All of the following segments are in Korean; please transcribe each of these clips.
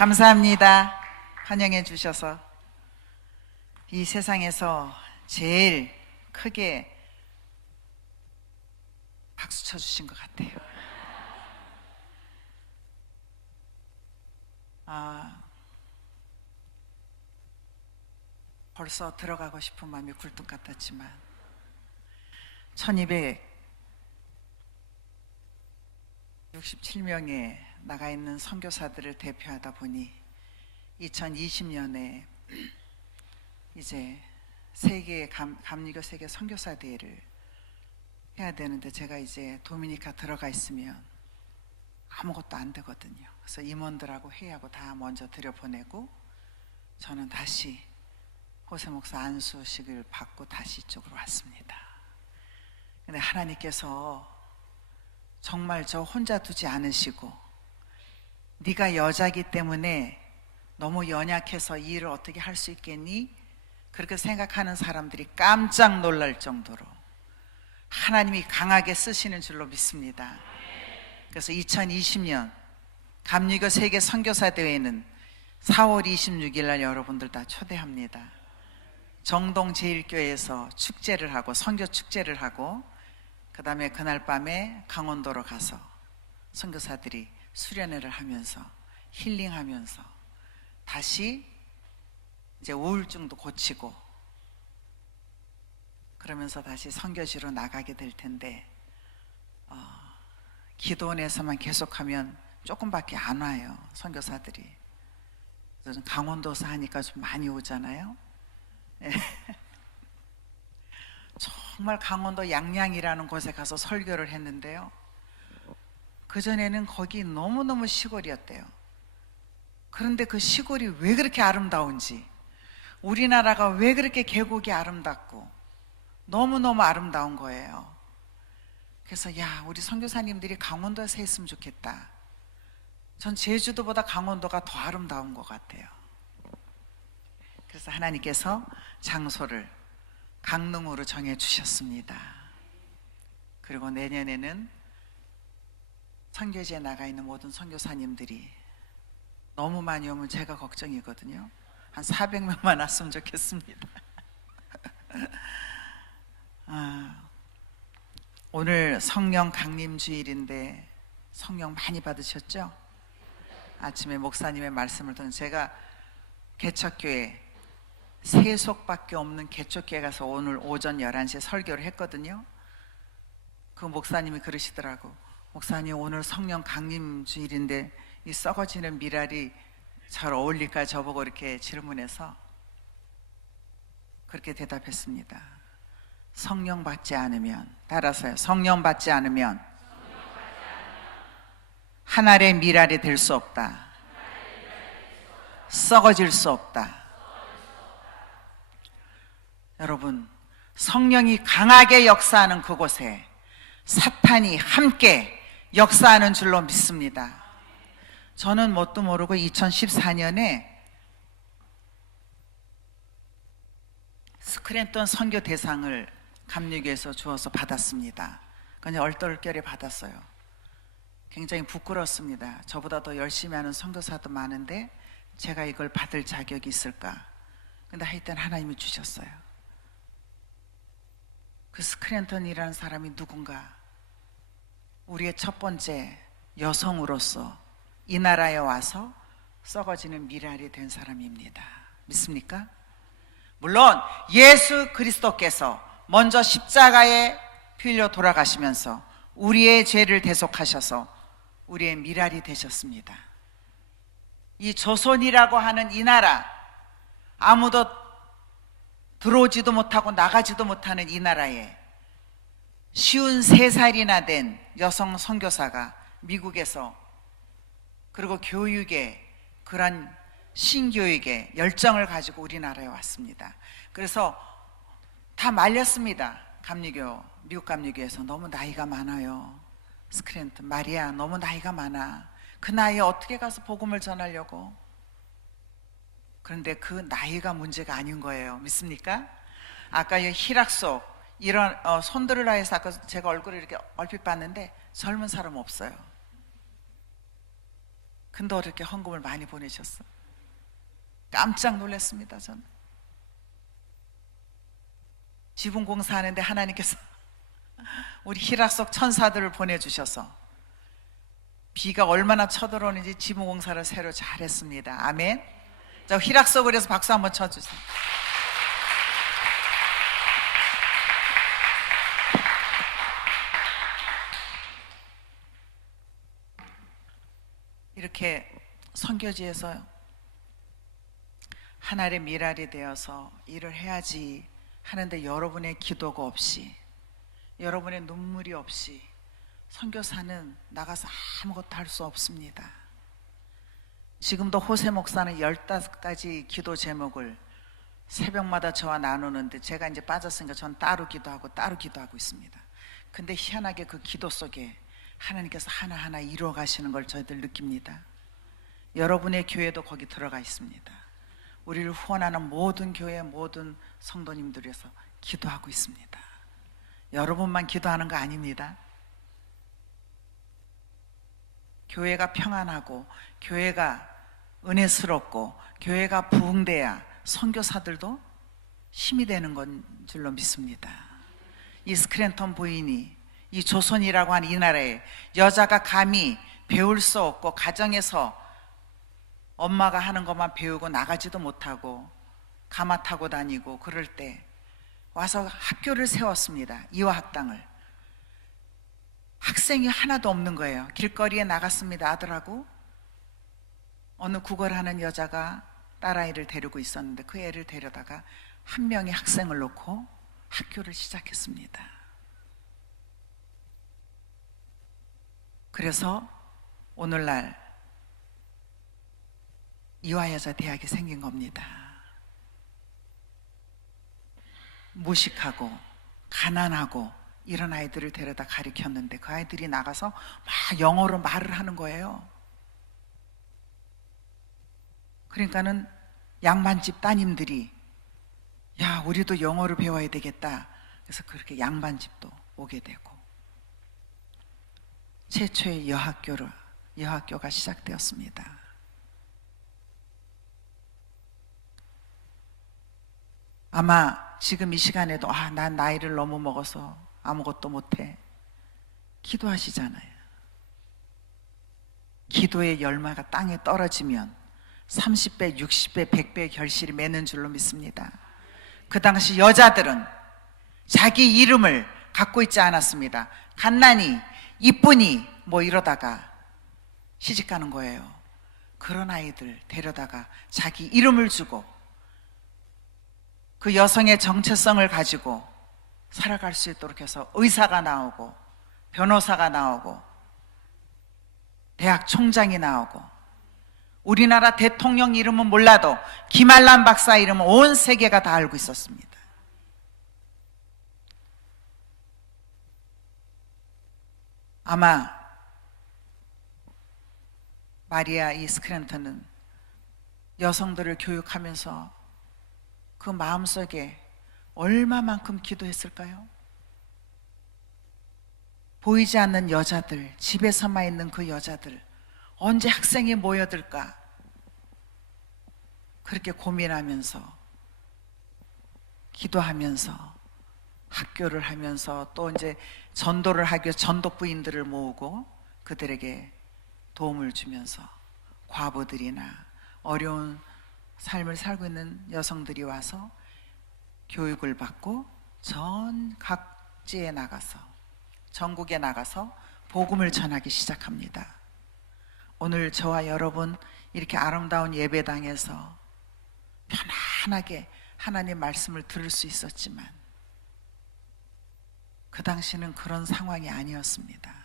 감사합니다. 환영해 주셔서 이 세상에서 제일 크게 박수 쳐주신 것 같아요. 벌써 들어가고 싶은 마음이 굴뚝 같았지만 1267명의 나가 있는 선교사들을 대표하다 보니 2020년에 이제 감리교 세계 선교사 대회를 해야 되는데 제가 이제 도미니카 들어가 있으면 아무것도 안 되거든요. 그래서 임원들하고 회의하고 다 먼저 들여보내고 저는 다시 호세 목사 안수식을 받고 다시 이쪽으로 왔습니다. 근데 하나님께서 정말 저 혼자 두지 않으시고 네가 여자기 때문에 너무 연약해서 이 일을 어떻게 할 수 있겠니? 그렇게 생각하는 사람들이 깜짝 놀랄 정도로 하나님이 강하게 쓰시는 줄로 믿습니다. 그래서 2020년 감리교 세계 선교사 대회는 4월 26일 날 여러분들 다 초대합니다. 정동 제일교회에서 축제를 하고 선교 축제를 하고 그 다음에 그날 밤에 강원도로 가서 선교사들이 수련회를 하면서 힐링하면서 다시 이제 우울증도 고치고 그러면서 다시 선교지로 나가게 될 텐데 기도원에서만 계속하면 조금밖에 안 와요. 선교사들이. 저는 강원도서 하니까 좀 많이 오잖아요. 정말 강원도 양양이라는 곳에 가서 설교를 했는데요, 그전에는 거기 너무너무 시골이었대요. 그런데 그 시골이 왜 그렇게 아름다운지, 우리나라가 왜 그렇게 계곡이 아름답고 너무너무 아름다운 거예요. 그래서 야, 우리 선교사님들이 강원도에서 했으면 좋겠다. 전 제주도보다 강원도가 더 아름다운 것 같아요. 그래서 하나님께서 장소를 강릉으로 정해 주셨습니다. 그리고 내년에는 선교지에 나가 있는 모든 선교사님들이 너무 많이 오면 제가 걱정이거든요. 한 400명만 왔으면 좋겠습니다. 오늘 성령 강림 주일인데 성령 많이 받으셨죠? 아침에 목사님의 말씀을 듣는 제가 개척교회 세속밖에 없는 개척교회 가서 오늘 오전 11시에 설교를 했거든요. 그 목사님이 그러시더라고. 목사님, 오늘 성령 강림 주일인데 이 썩어지는 미랄이 잘 어울릴까 저보고 이렇게 질문해서 그렇게 대답했습니다. 성령 받지 않으면, 따라서요, 성령 받지 않으면 한 알의 미랄이 될 수 없다. 썩어질 수 없다. 여러분, 성령이 강하게 역사하는 그곳에 사탄이 함께 역사하는 줄로 믿습니다. 저는 뭣도 모르고 2014년에 스크랜턴 선교 대상을 감리교에서 주어서 받았습니다. 그냥 얼떨결에 받았어요. 굉장히 부끄럽습니다. 저보다 더 열심히 하는 선교사도 많은데 제가 이걸 받을 자격이 있을까? 근데 하여튼 하나님이 주셨어요. 그 스크랜턴이라는 사람이 누군가? 우리의 첫 번째 여성으로서 이 나라에 와서 썩어지는 미랄이 된 사람입니다. 믿습니까? 물론 예수 그리스도께서 먼저 십자가에 피 흘려 돌아가시면서 우리의 죄를 대속하셔서 우리의 미랄이 되셨습니다. 이 조선이라고 하는 이 나라, 아무도 들어오지도 못하고 나가지도 못하는 이 나라에 53살이나 된 여성 선교사가 미국에서, 그리고 교육에, 그런 신교육에 열정을 가지고 우리나라에 왔습니다. 그래서 다 말렸습니다. 감리교, 미국 감리교에서 너무 나이가 많아요. 스크랜턴, 마리아 너무 나이가 많아. 그 나이에 어떻게 가서 복음을 전하려고. 그런데 그 나이가 문제가 아닌 거예요. 믿습니까? 아까 이 희락속 이런 손들으라 해서 아까 제가 얼굴을 이렇게 얼핏 봤는데 젊은 사람 없어요. 근데 어떻게 헌금을 많이 보내셨어? 깜짝 놀랐습니다. 저는 지붕 공사하는데 하나님께서 우리 희락속 천사들을 보내주셔서 비가 얼마나 쳐들어오는지 지붕 공사를 새로 잘했습니다. 아멘. 자, 희락속을 해서 박수 한번 쳐주세요. 이렇게 선교지에서 하나의 미랄이 되어서 일을 해야지 하는데 여러분의 기도가 없이, 여러분의 눈물이 없이 선교사는 나가서 아무것도 할 수 없습니다. 지금도 호세 목사는 15가지 기도 제목을 새벽마다 저와 나누는데, 제가 이제 빠졌으니까 전 따로 기도하고 있습니다. 근데 희한하게 그 기도 속에 하나님께서 하나하나 이루어 가시는 걸 저희들 느낍니다. 여러분의 교회도 거기 들어가 있습니다. 우리를 후원하는 모든 교회, 모든 성도님들에서 기도하고 있습니다. 여러분만 기도하는 거 아닙니다. 교회가 평안하고 교회가 은혜스럽고 교회가 부흥돼야 선교사들도 힘이 되는 건 줄로 믿습니다. 이 스크랜턴 부인이 이 조선이라고 하는 이 나라에 여자가 감히 배울 수 없고 가정에서 엄마가 하는 것만 배우고 나가지도 못하고 가마 타고 다니고 그럴 때 와서 학교를 세웠습니다. 이화학당을. 학생이 하나도 없는 거예요. 길거리에 나갔습니다. 아들하고 어느 구걸하는 여자가 딸아이를 데리고 있었는데 그 애를 데려다가 한 명의 학생을 놓고 학교를 시작했습니다. 그래서 오늘날 이화여자대학이 생긴 겁니다. 무식하고 가난하고 이런 아이들을 데려다 가르쳤는데 그 아이들이 나가서 막 영어로 말을 하는 거예요. 그러니까는 양반집 따님들이 야, 우리도 영어를 배워야 되겠다. 그래서 그렇게 양반집도 오게 되고 최초의 여학교가 시작되었습니다. 아마 지금 이 시간에도 난 나이를 너무 먹어서 아무것도 못해 기도하시잖아요. 기도의 열매가 땅에 떨어지면 30배, 60배, 100배의 결실이 맺는 줄로 믿습니다. 그 당시 여자들은 자기 이름을 갖고 있지 않았습니다. 갓난이, 이쁜이 뭐 이러다가 시집가는 거예요. 그런 아이들 데려다가 자기 이름을 주고 그 여성의 정체성을 가지고 살아갈 수 있도록 해서 의사가 나오고 변호사가 나오고 대학 총장이 나오고 우리나라 대통령 이름은 몰라도 김한란 박사 이름은 온 세계가 다 알고 있었습니다. 아마 마리아 이 스크랜턴은 여성들을 교육하면서 그 마음속에 얼마만큼 기도했을까요? 보이지 않는 여자들, 집에서만 있는 그 여자들, 언제 학생이 모여들까? 그렇게 고민하면서 기도하면서 학교를 하면서 또 이제 전도를 하기 위해서 전도부인들을 모으고 그들에게 도움을 주면서 과부들이나 어려운 삶을 살고 있는 여성들이 와서 교육을 받고 전 각지에 나가서 전국에 나가서 복음을 전하기 시작합니다. 오늘 저와 여러분 이렇게 아름다운 예배당에서 편안하게 하나님 말씀을 들을 수 있었지만 그 당시는 그런 상황이 아니었습니다.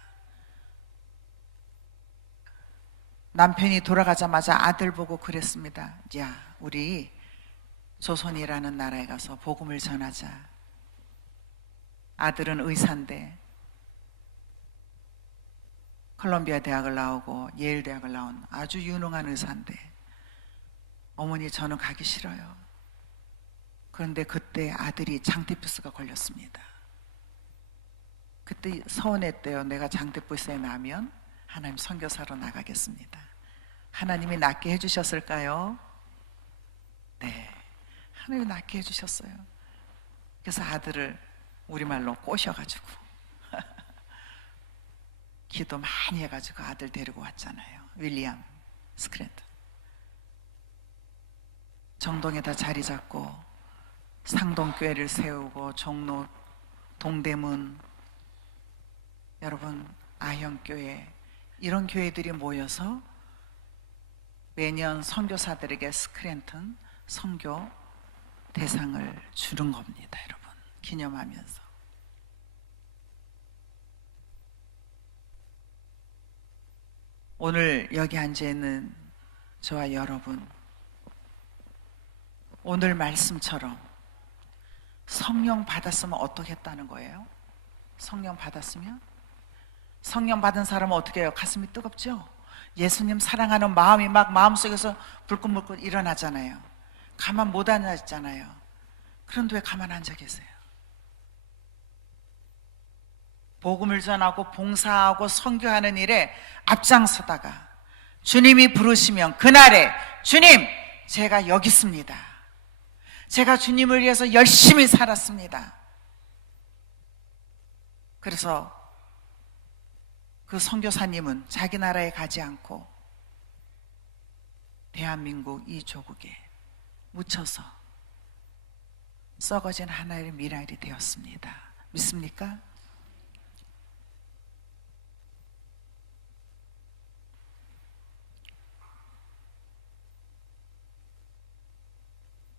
남편이 돌아가자마자 아들 보고 그랬습니다. 야, 우리 조선이라는 나라에 가서 복음을 전하자. 아들은 의사인데 콜롬비아 대학을 나오고 예일 대학을 나온 아주 유능한 의사인데 어머니 저는 가기 싫어요. 그런데 그때 아들이 장티푸스가 걸렸습니다. 그때 서운했대요. 내가 장티푸스에 나면 하나님 선교사로 나가겠습니다. 하나님이 낫게 해주셨을까요? 네, 하나님이 낫게 해주셨어요. 그래서 아들을 우리말로 꼬셔가지고 기도 많이 해가지고 아들 데리고 왔잖아요. 윌리엄 스크랜턴. 정동에다 자리 잡고 상동교회를 세우고 종로, 동대문, 여러분 아현교회, 이런 교회들이 모여서 매년 선교사들에게 스크랜턴 선교 대상을 주는 겁니다. 여러분 기념하면서. 오늘 여기 앉아있는 저와 여러분, 오늘 말씀처럼 성령 받았으면 어떻게 했다는 거예요? 성령 받았으면? 성령 받은 사람은 어떻게 해요? 가슴이 뜨겁죠? 예수님 사랑하는 마음이 막 마음속에서 불끈불끈 일어나잖아요. 가만 못 앉았잖아요. 그런데 왜 가만 앉아 계세요? 복음을 전하고 봉사하고 선교하는 일에 앞장서다가 주님이 부르시면 그날에 주님, 제가 여기 있습니다. 제가 주님을 위해서 열심히 살았습니다. 그래서 그 선교사님은 자기 나라에 가지 않고 대한민국 이 조국에 묻혀서 썩어진 하나의 미랄이 되었습니다. 믿습니까?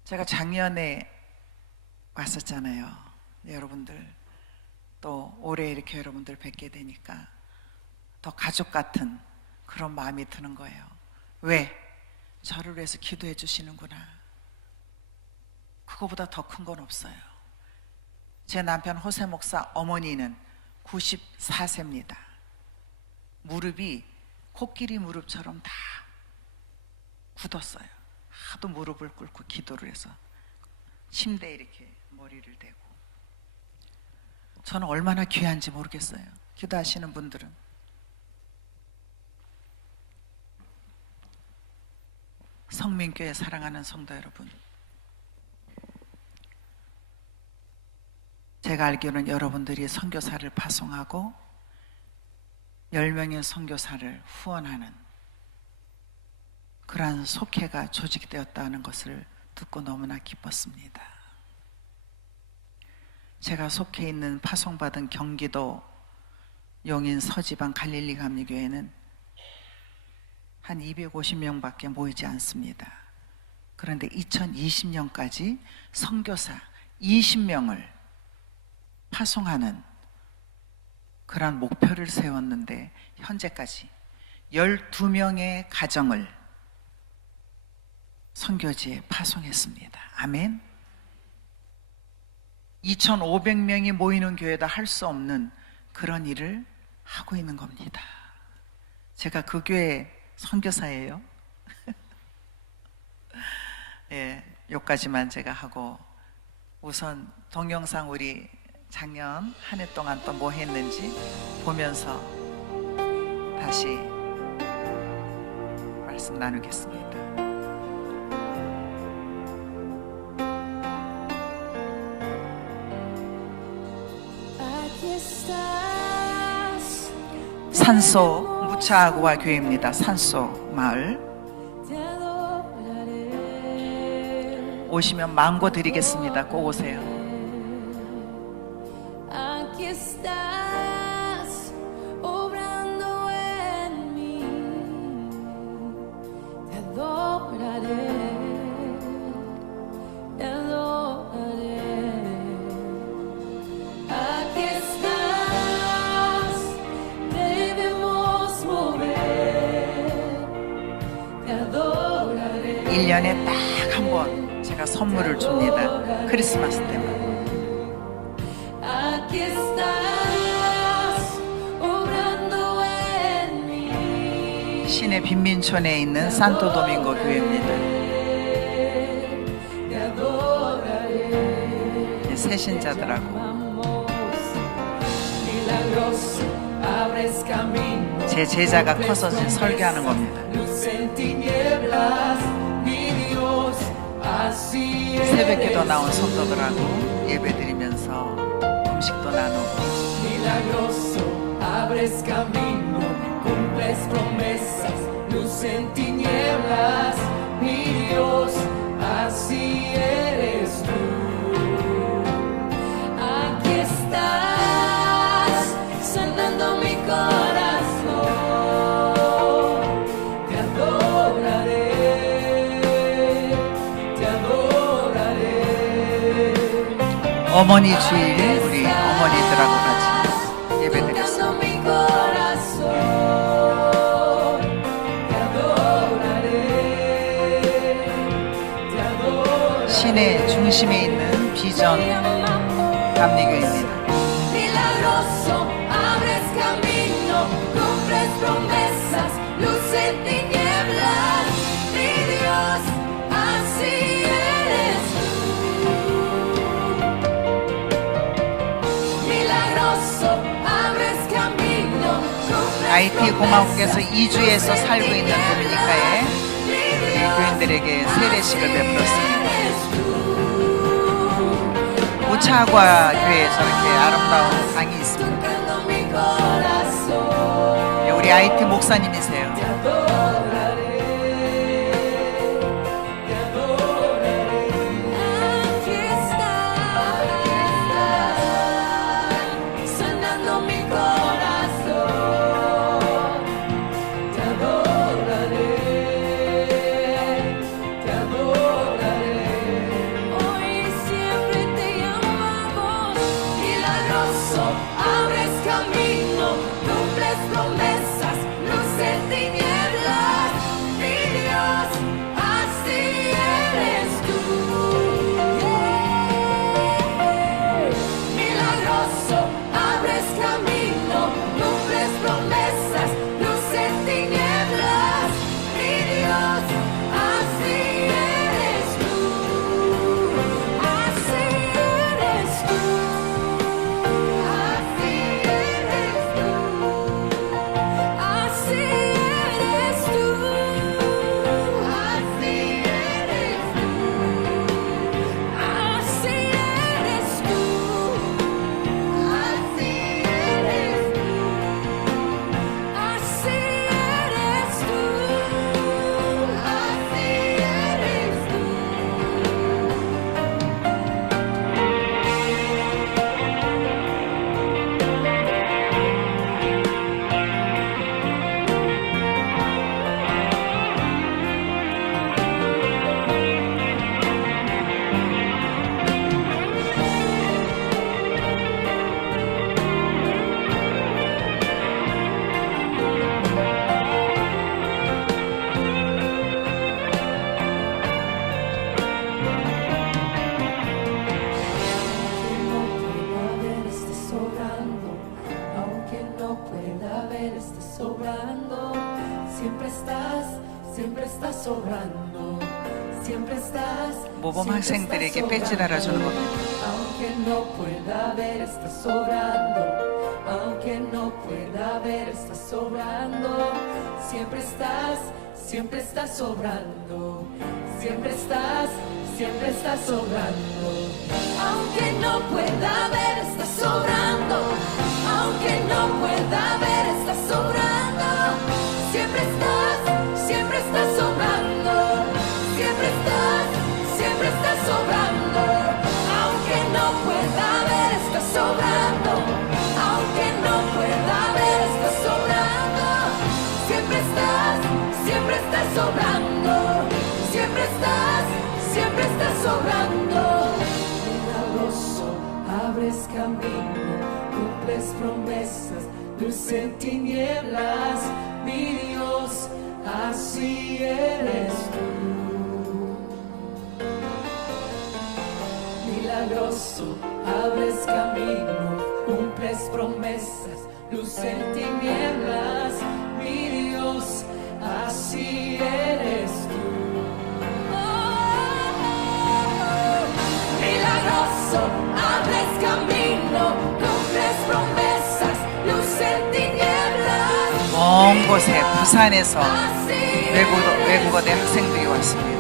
제가 작년에 왔었잖아요. 여러분들 또 올해 이렇게 여러분들 뵙게 되니까 더 가족 같은 그런 마음이 드는 거예요. 왜? 저를 위해서 기도해 주시는구나. 그거보다 더 큰 건 없어요. 제 남편 호세 목사 어머니는 94세입니다. 무릎이 코끼리 무릎처럼 다 굳었어요. 하도 무릎을 꿇고 기도를 해서 침대에 이렇게 머리를 대고. 저는 얼마나 귀한지 모르겠어요. 기도하시는 분들은. 성민교회 사랑하는 성도 여러분, 제가 알기로는 여러분들이 선교사를 파송하고 10명의 선교사를 후원하는 그러한 속회가 조직되었다는 것을 듣고 너무나 기뻤습니다. 제가 속해 있는 파송받은 경기도 용인 서지방 갈릴리 감리교회는 한 250명밖에 모이지 않습니다. 그런데 2020년까지 선교사 20명을 파송하는 그런 목표를 세웠는데 현재까지 12명의 가정을 선교지에 파송했습니다. 아멘. 2,500명이 모이는 교회도 할 수 없는 그런 일을 하고 있는 겁니다. 제가 그 교회 선교사예요. 예, 여기까지만 제가 하고 우선 동영상 우리 작년 한 해 동안 또 뭐 했는지 보면서 다시 말씀 나누겠습니다. 산소 무차고와 교회입니다. 산소 마을. 오시면 망고 드리겠습니다. 꼭 오세요. 딱 한 번 제가 선물을 줍니다. 크리스마스 때만. 시내 빈민촌에 있는 산토도밍고 교회입니다. 새신자들하고 제 제자가 커서 설교하는 겁니다. 나온 성도들하고 예배드리면서 음식도 나누고 Milagroso, abres camino, cumples promesas, luz en tinieblas, mi Dios, así eres tú. Aquí estás, sanando mi corazón, te adoraré, te adoraré. 어머니 주일 우리 어머니들하고 같이 예배드렸습니다. Tocando mi corazón, te adoraré, te adoraré. 시내 중심에 있는 비전 감리교입니다. Milagroso, abres camino, cumples promesas, luz en tinieblas, mi Dios, así eres tú. Milagroso, abres camino, cumples IT 공화국에서 2주에서 살고 있는 도미니카에 우리 교인들에게 세례식을 베풀었습니다. 오차과 교회에 저렇게 아름다운 방이 있습니다. tocando mi corazón. 네, 우리 IT 목사님이세요. Te adoraré, te adoraré. Aquí estás, sanando mi corazón. Te adoraré, te adoraré. Hoy y siempre te llamamos. Milagroso, abres camino, cumples promesas, luz en tinieblas, mi Dios, así eres tú. Milagroso, abres camino, cumples promesas, luz en tinieblas, mi Dios, así eres tú. Así eres tú. Así eres tú. Así eres tú. Así eres tú. Así eres tú. Así eres tú. Así eres tú. Así eres tú. Aunque no pueda ver, estés sobrando. Siempre estás sobrando. Siempre estás. 모범 학생들에게 배지 달아주는 겁니다. Aunque no pueda ver, estás sobrando. Aunque no pueda ver, estás sobrando. Siempre estás sobrando. Siempre estás sobrando. Aunque no pueda ver, estás sobrando. Aunque no pueda ver, estás sobrando. Siempre estás sobrando. Siempre estás sobrando. Aunque no pueda ver, estás sobrando. Aunque no pueda ver, estás sobrando. Siempre estás sobrando. Siempre estás sobrando. Milagroso, abres camino, cumples promesas, luz en tinieblas, mi Dios, así eres tú. Milagroso, abres camino, cumples promesas, luz en tinieblas, mi Dios, así eres tú. Milagroso, abres camino, cumples promesas, luz en tinieblas. 먼 곳에 부산에서 외국어대 학생들이 왔습니다.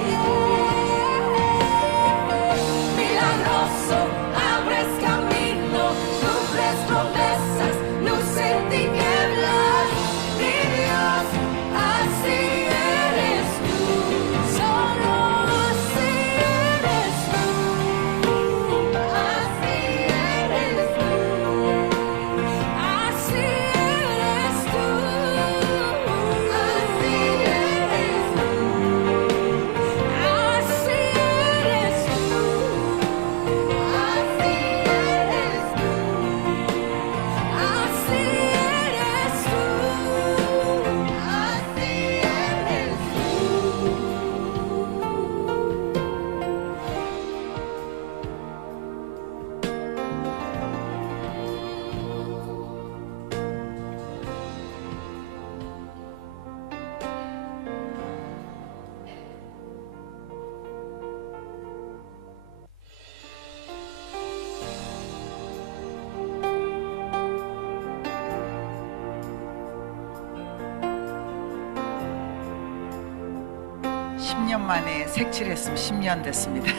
10년 만에 색칠했으면 10년 됐습니다.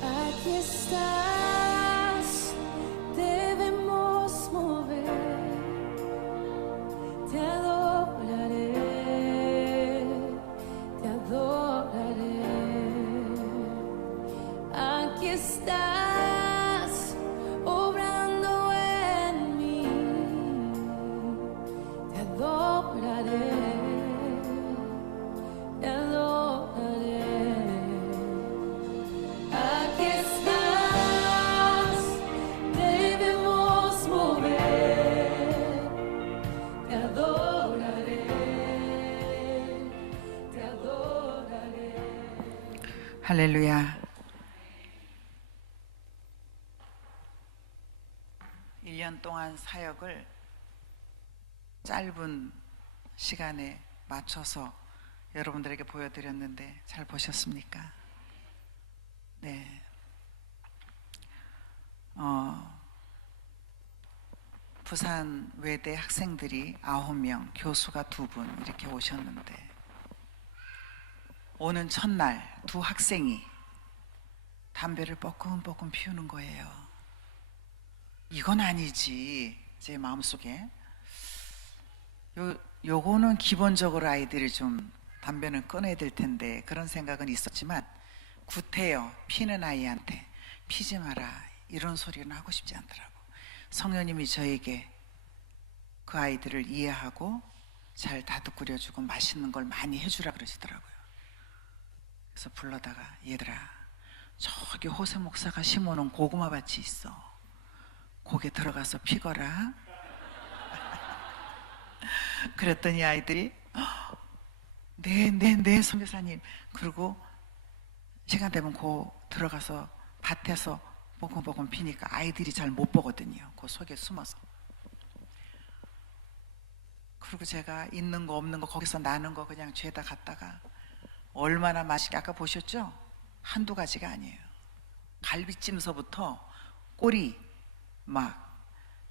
Aquí estás, debemos mover. Te adoraré, te adoraré. Aquí estás, obrando en mí. Te adoraré, te adoraré. Aquí estás, debemos mover. Te adoraré, te adoraré. 할렐루야. 1년 동안 사역을 짧은 시간에 맞춰서 여러분들에게 보여드렸는데 잘 보셨습니까? 네. 부산 외대 학생들이 9명, 교수가 2분 이렇게 오셨는데 오는 첫날 두 학생이 담배를 뻐끔뻐끔 피우는 거예요. 이건 아니지. 제 마음속에 요거는 기본적으로 아이들이 좀 담배는 끊어야 될 텐데 그런 생각은 있었지만 구태여 피는 아이한테 피지 마라 이런 소리는 하고 싶지 않더라고. 성령님이 저에게 그 아이들을 이해하고 잘 다독거려주고 맛있는 걸 많이 해주라 그러시더라고요. 그래서 불러다가 얘들아 저기 호세 목사가 심어놓은 고구마 밭이 있어. 거기에 들어가서 피거라. 그랬더니 아이들이 네 선교사님. 그리고 시간 되면 들어가서 밭에서 뽀금뽀금 피니까 아이들이 잘 못 보거든요. 그 속에 숨어서. 그리고 제가 있는 거 없는 거 거기서 나는 거 그냥 죄다 갖다가 얼마나 맛있게 아까 보셨죠? 한두 가지가 아니에요. 갈비찜서부터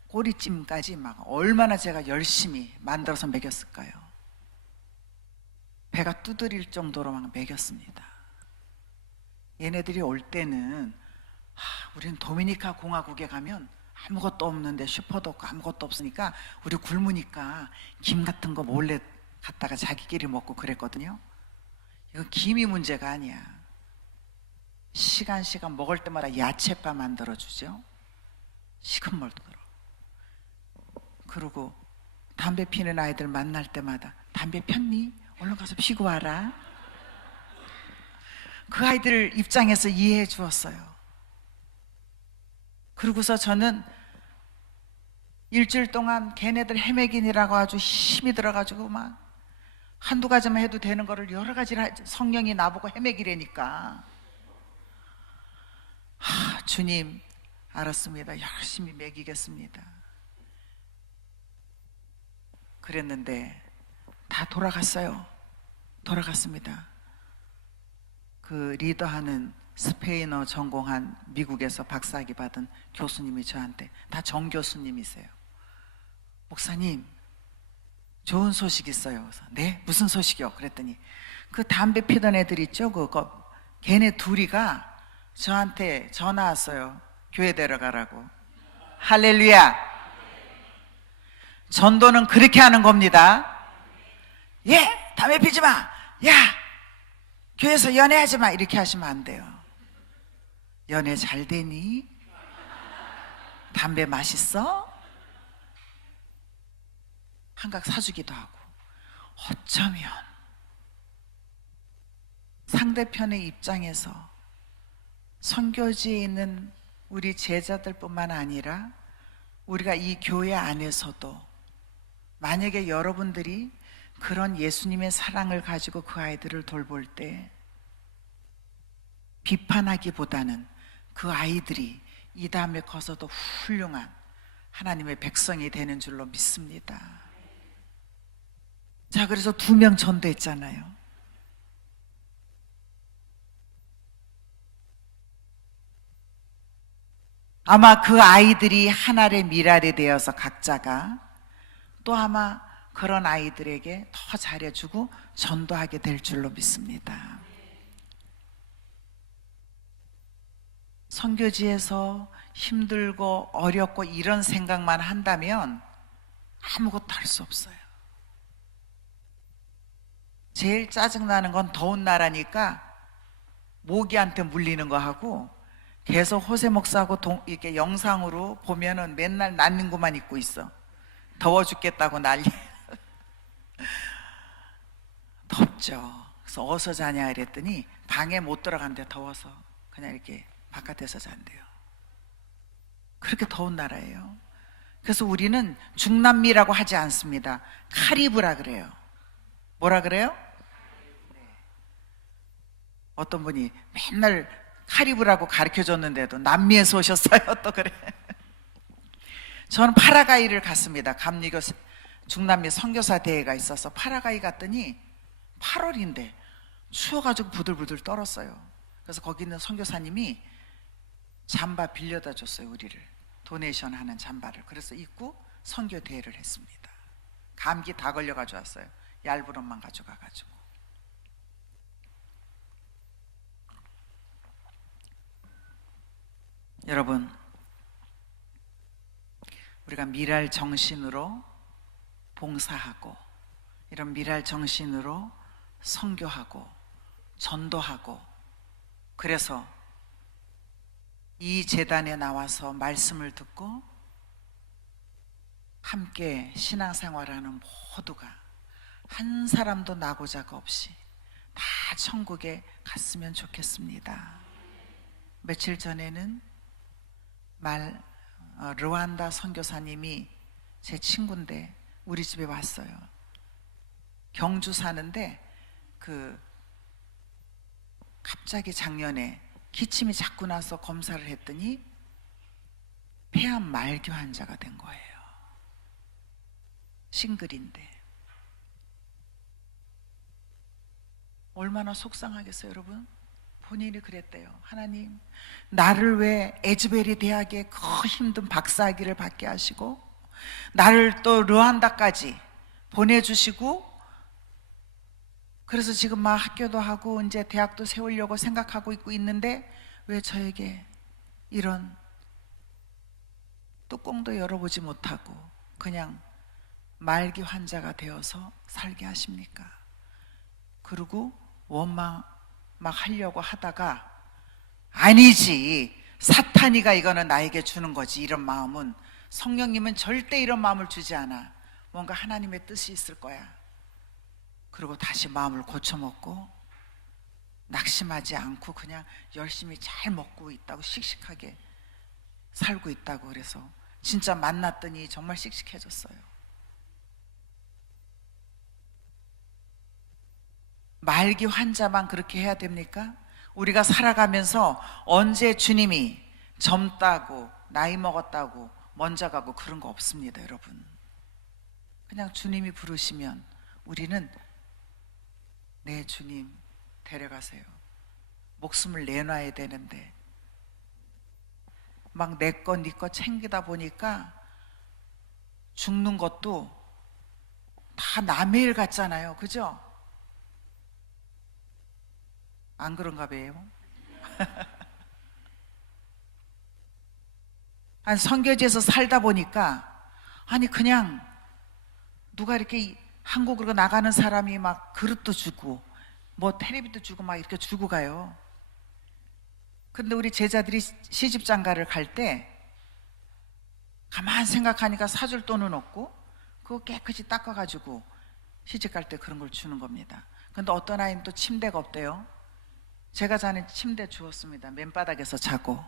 꼬리찜까지 막 얼마나 제가 열심히 만들어서 먹였을까요? 배가 두드릴 정도로 막 먹였습니다. 얘네들이 올 때는 우리는 도미니카 공화국에 가면 아무것도 없는데 슈퍼도 없고 아무것도 없으니까 우리 굶으니까 김 같은 거 몰래 갖다가 자기끼리 먹고 그랬거든요. 이건 김이 문제가 아니야. 시간 먹을 때마다 야채밥 만들어주죠. 시큰 물도 들어. 그리고 담배 피는 아이들 만날 때마다 담배 폈니? 얼른 가서 피고 와라. 그 아이들 입장에서 이해해 주었어요. 그러고서 저는 일주일 동안 걔네들 헤매긴이라고 아주 힘이 들어가지고 막 한두 가지만 해도 되는 거를 여러 가지를 성령이 나보고 헤매기라니까. 주님 알았습니다. 열심히 먹이겠습니다. 그랬는데 다 돌아갔습니다. 그 리더하는 스페인어 전공한 미국에서 박사학위 받은 교수님이 저한테 다 정교수님이세요. 목사님 좋은 소식 있어요. 그래서 네? 무슨 소식이요? 그랬더니 그 담배 피던 애들 있죠? 걔네 둘이가 저한테 전화 왔어요. 교회 데려가라고. 할렐루야. 전도는 그렇게 하는 겁니다. 예, 담배 피지 마. 야, 교회에서 연애하지 마. 이렇게 하시면 안 돼요. 연애 잘 되니? 담배 맛있어? 한각 사주기도 하고. 어쩌면 상대편의 입장에서 선교지에 있는 우리 제자들뿐만 아니라 우리가 이 교회 안에서도 만약에 여러분들이 그런 예수님의 사랑을 가지고 그 아이들을 돌볼 때 비판하기보다는 그 아이들이 이 다음에 커서도 훌륭한 하나님의 백성이 되는 줄로 믿습니다. 자, 그래서 2명 전도했잖아요. 아마 그 아이들이 하나의 미랄이 되어서 각자가 또 아마 그런 아이들에게 더 잘해주고 전도하게 될 줄로 믿습니다. 선교지에서 힘들고 어렵고 이런 생각만 한다면 아무것도 할 수 없어요. 제일 짜증나는 건 더운 나라니까 모기한테 물리는 거 하고 계속 호세 목사하고 이렇게 영상으로 보면은 맨날 난닝구만 입고 있어. 더워 죽겠다고 난리. 덥죠. 그래서 어디서 자냐 이랬더니 방에 못 들어간대. 더워서 그냥 이렇게 바깥에서 잔대요. 그렇게 더운 나라예요. 그래서 우리는 중남미라고 하지 않습니다. 카리브라 그래요. 뭐라 그래요? 어떤 분이 맨날 카리브라고 가르쳐줬는데도 남미에서 오셨어요. 또 그래. 저는 파라과이를 갔습니다. 감리교 중남미 선교사 대회가 있어서 파라과이 갔더니 8월인데 추워가지고 부들부들 떨었어요. 그래서 거기 있는 선교사님이 잠바 빌려다 줬어요. 우리를 도네이션 하는 잠바를. 그래서 입고 선교 대회를 했습니다. 감기 다 걸려가지고 왔어요. 얇은 옷만 가져가가지고. 여러분, 우리가 미랄 정신으로 봉사하고 이런 미랄 정신으로 선교하고 전도하고, 그래서 이 재단에 나와서 말씀을 듣고 함께 신앙생활하는 모두가 한 사람도 나고자가 없이 다 천국에 갔으면 좋겠습니다. 며칠 전에는 르완다 선교사님이 제 친구인데 우리 집에 왔어요. 경주 사는데 갑자기 작년에 기침이 자꾸 나서 검사를 했더니 폐암 말기 환자가 된 거예요. 싱글인데 얼마나 속상하겠어요, 여러분? 본인이 그랬대요. 하나님, 나를 왜 에즈베리 대학에 그 힘든 박사학위를 받게 하시고 나를 또 르완다까지 보내주시고, 그래서 지금 막 학교도 하고 이제 대학도 세우려고 생각하고 있는데 왜 저에게 이런 뚜껑도 열어보지 못하고 그냥 말기 환자가 되어서 살게 하십니까? 그리고 원망 막 하려고 하다가, 아니지, 사탄이가 이거는 나에게 주는 거지. 이런 마음은, 성령님은 절대 이런 마음을 주지 않아. 뭔가 하나님의 뜻이 있을 거야. 그리고 다시 마음을 고쳐먹고 낙심하지 않고 그냥 열심히 잘 먹고 있다고, 씩씩하게 살고 있다고. 그래서 진짜 만났더니 정말 씩씩해졌어요. 말기 환자만 그렇게 해야 됩니까? 우리가 살아가면서 언제 주님이 젊다고 나이 먹었다고 먼저 가고 그런 거 없습니다, 여러분. 그냥 주님이 부르시면 우리는 네, 주님 데려가세요. 목숨을 내놔야 되는데 막 내 거 네 거 챙기다 보니까 죽는 것도 다 남의 일 같잖아요, 그죠? 안 그런가 봐요. 아니, 선교지에서 살다 보니까 아니 그냥 누가 이렇게 한국으로 나가는 사람이 막 그릇도 주고 뭐 텔레비도 주고 막 이렇게 주고 가요. 근데 우리 제자들이 시집장가를 갈 때 가만 생각하니까 사줄 돈은 없고 그거 깨끗이 닦아가지고 시집 갈 때 그런 걸 주는 겁니다. 근데 어떤 아이는 또 침대가 없대요. 제가 자는 침대 주었습니다. 맨바닥에서 자고.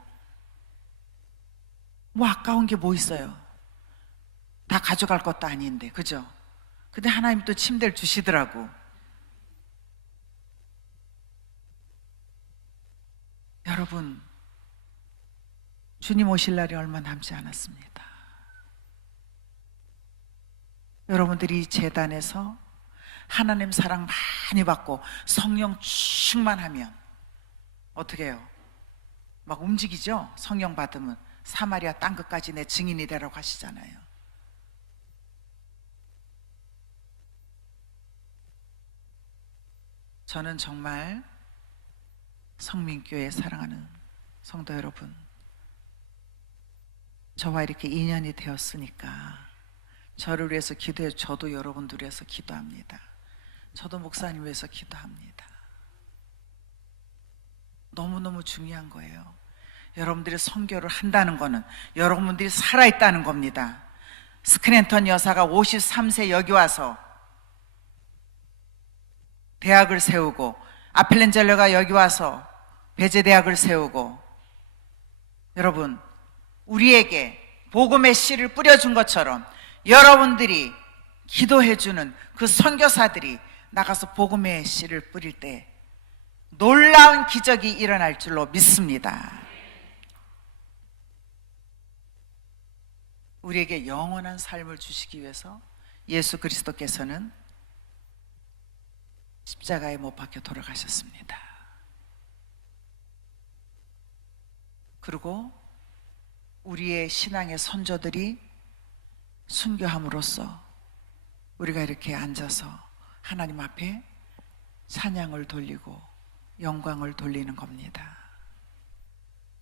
뭐 아까운 게 뭐 있어요? 다 가져갈 것도 아닌데, 그죠? 근데 하나님 또 침대를 주시더라고. 여러분, 주님 오실 날이 얼마 남지 않았습니다. 여러분들이 이 재단에서 하나님 사랑 많이 받고 성령 충만하면 어떻게 해요? 막 움직이죠? 성령 받으면 사마리아 땅끝까지 내 증인이 되라고 하시잖아요. 저는 정말 성민교회 사랑하는 성도 여러분, 저와 이렇게 인연이 되었으니까 저를 위해서 기도해. 저도 여러분들 위해서 기도합니다. 저도 목사님 위해서 기도합니다. 너무너무 중요한 거예요. 여러분들이 선교를 한다는 거는 여러분들이 살아있다는 겁니다. 스크랜턴 여사가 53세 여기 와서 대학을 세우고, 아펠렌젤러가 여기 와서 배제대학을 세우고, 여러분, 우리에게 복음의 씨를 뿌려준 것처럼 여러분들이 기도해주는 그 선교사들이 나가서 복음의 씨를 뿌릴 때 놀라운 기적이 일어날 줄로 믿습니다. 우리에게 영원한 삶을 주시기 위해서 예수 그리스도께서는 십자가에 못 박혀 돌아가셨습니다. 그리고 우리의 신앙의 선조들이 순교함으로써 우리가 이렇게 앉아서 하나님 앞에 찬양을 돌리고 영광을 돌리는 겁니다.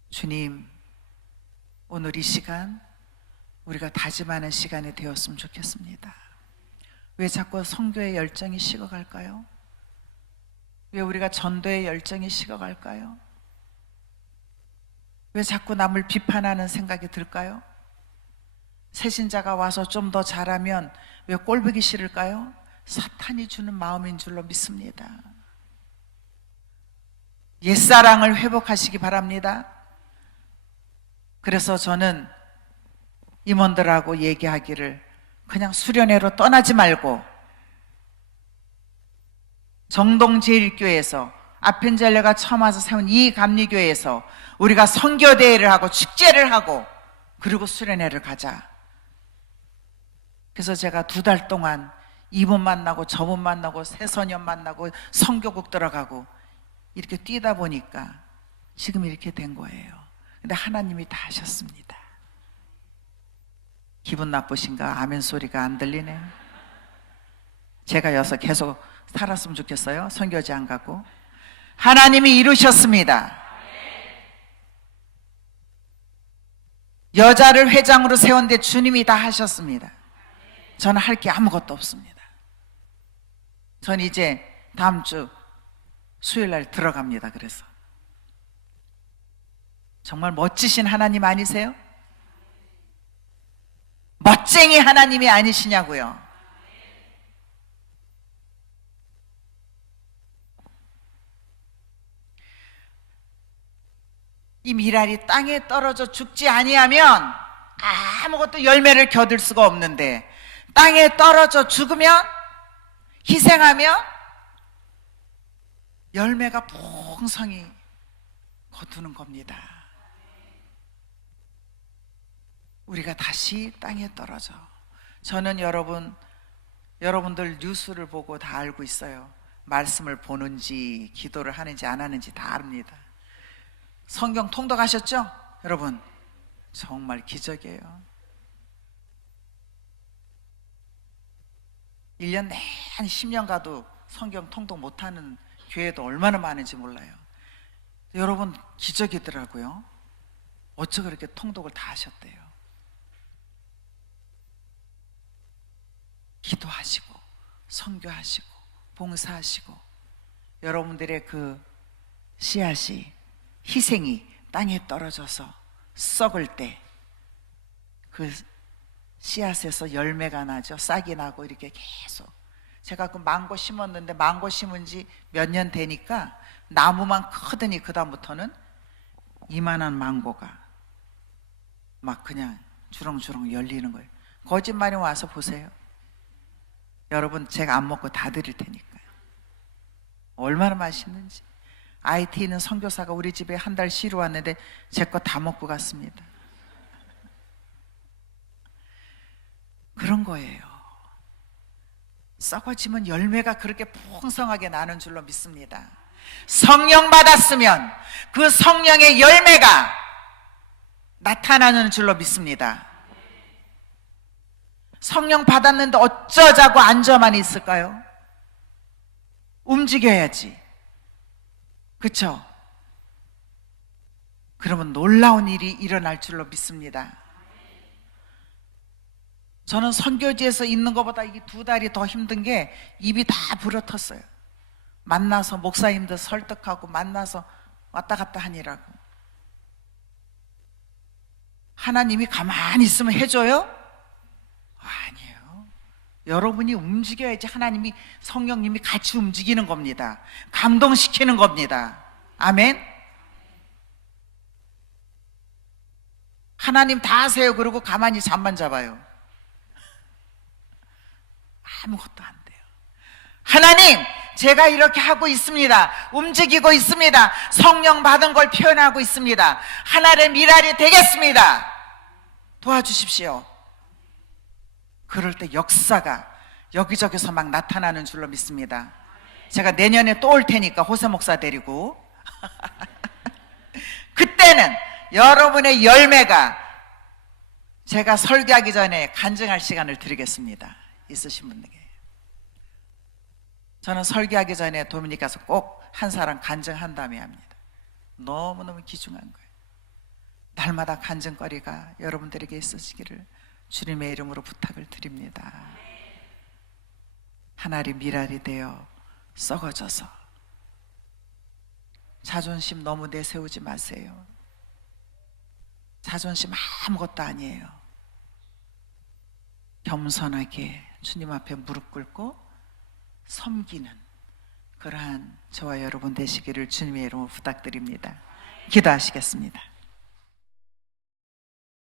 주님, 오늘 이 시간 우리가 다짐하는 시간이 되었으면 좋겠습니다. 왜 자꾸 선교의 열정이 식어갈까요? 왜 우리가 전도의 열정이 식어갈까요? 왜 자꾸 남을 비판하는 생각이 들까요? 새신자가 와서 좀 더 잘하면 왜 꼴보기 싫을까요? 사탄이 주는 마음인 줄로 믿습니다. 옛사랑을 회복하시기 바랍니다. 그래서 저는 임원들하고 얘기하기를, 그냥 수련회로 떠나지 말고 정동제일교회에서 아펜젤레가 처음 와서 세운 이 감리교회에서 우리가 선교대회를 하고 축제를 하고 그리고 수련회를 가자. 그래서 제가 2달 동안 이분 만나고 저분 만나고 새소년 만나고 선교국 들어가고 이렇게 뛰다 보니까 지금 이렇게 된 거예요. 근데 하나님이 다 하셨습니다. 기분 나쁘신가? 아멘 소리가 안 들리네. 제가 여기서 계속 살았으면 좋겠어요. 선교지 안 가고. 하나님이 이루셨습니다. 여자를 회장으로 세웠는데 주님이 다 하셨습니다. 저는 할 게 아무것도 없습니다. 전 이제 다음 주 수요일 날 들어갑니다. 그래서 정말 멋지신 하나님 아니세요? 멋쟁이 하나님이 아니시냐고요. 이 미랄이 땅에 떨어져 죽지 아니하면 아무것도 열매를 거둘 수가 없는데, 땅에 떨어져 죽으면, 희생하면 열매가 풍성히 거두는 겁니다. 우리가 다시 땅에 떨어져. 저는 여러분들 뉴스를 보고 다 알고 있어요. 말씀을 보는지 기도를 하는지 안 하는지 다 압니다. 성경 통독하셨죠? 여러분, 정말 기적이에요. 1년 내내 10년 가도 성경 통독 못하는 교회도 얼마나 많은지 몰라요. 여러분, 기적이더라고요. 어쩌 그렇게 통독을 다 하셨대요. 기도하시고 선교하시고 봉사하시고, 여러분들의 그 씨앗이, 희생이 땅에 떨어져서 썩을 때 그 씨앗에서 열매가 나죠. 싹이 나고 이렇게 계속. 제가 그 망고 심었는데 망고 심은 지 몇 년 되니까 나무만 크더니 그 다음부터는 이만한 망고가 막 그냥 주렁주렁 열리는 거예요. 거짓말이 와서 보세요. 여러분, 제가 안 먹고 다 드릴 테니까요. 얼마나 맛있는지. IT 있는 선교사가 우리 집에 한 달 쉬러 왔는데 제 거 다 먹고 갔습니다. 그런 거예요. 썩어지면 열매가 그렇게 풍성하게 나는 줄로 믿습니다. 성령 받았으면 그 성령의 열매가 나타나는 줄로 믿습니다. 성령 받았는데 어쩌자고 앉아만 있을까요? 움직여야지. 그쵸? 그러면 놀라운 일이 일어날 줄로 믿습니다. 저는 선교지에서 있는 것보다 이 2달이 더 힘든 게 입이 다 부러텄어요. 만나서 목사님들 설득하고 만나서 왔다 갔다 하니라고. 하나님이 가만히 있으면 해줘요? 아니에요. 여러분이 움직여야지 하나님이, 성령님이 같이 움직이는 겁니다. 감동시키는 겁니다. 아멘. 하나님 다 하세요 그러고 가만히 잠만 잡아요. 아무것도 안 돼요. 하나님, 제가 이렇게 하고 있습니다. 움직이고 있습니다. 성령 받은 걸 표현하고 있습니다. 하나님의 미랄이 되겠습니다. 도와주십시오. 그럴 때 역사가 여기저기서 막 나타나는 줄로 믿습니다. 제가 내년에 또 올 테니까 호세 목사 데리고 그때는 여러분의 열매가, 제가 설교하기 전에 간증할 시간을 드리겠습니다. 있으신 분에게. 저는 설교하기 전에 도미니카서 꼭 한 사람 간증한다며 합니다. 너무너무 귀중한 거예요. 날마다 간증거리가 여러분들에게 있으시기를 주님의 이름으로 부탁을 드립니다. 하나님 미랄이 되어 썩어져서 자존심 너무 내세우지 마세요. 자존심 아무것도 아니에요. 겸손하게 주님 앞에 무릎 꿇고 섬기는 그러한 저와 여러분 되시기를 주님의 이름으로 부탁드립니다. 기도하시겠습니다.